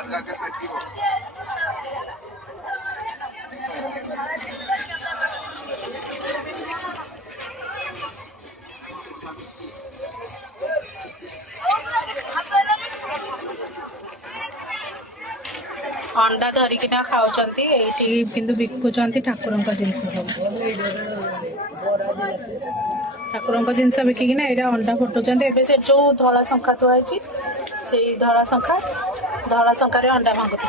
अंडा धरिकिना खाऊंती ये किंतु बिकुंट ठाकुर जिनस सब ठाकुर जिनस बिकिना ये अंडा फुटुंट ए से जो धला शंखा थुआई से धला शंखार अंडा भांगुते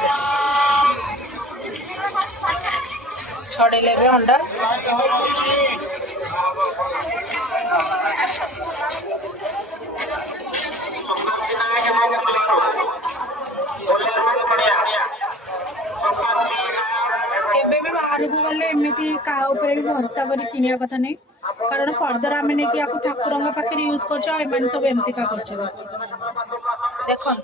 छड़ेले भी अंडा बाहर को गले एमती का भी भरोसा कर किनिया कथा नहीं कारण फर्दर आम नहीं ठाकुर पाखे यूज कर सब एमती का कर देखो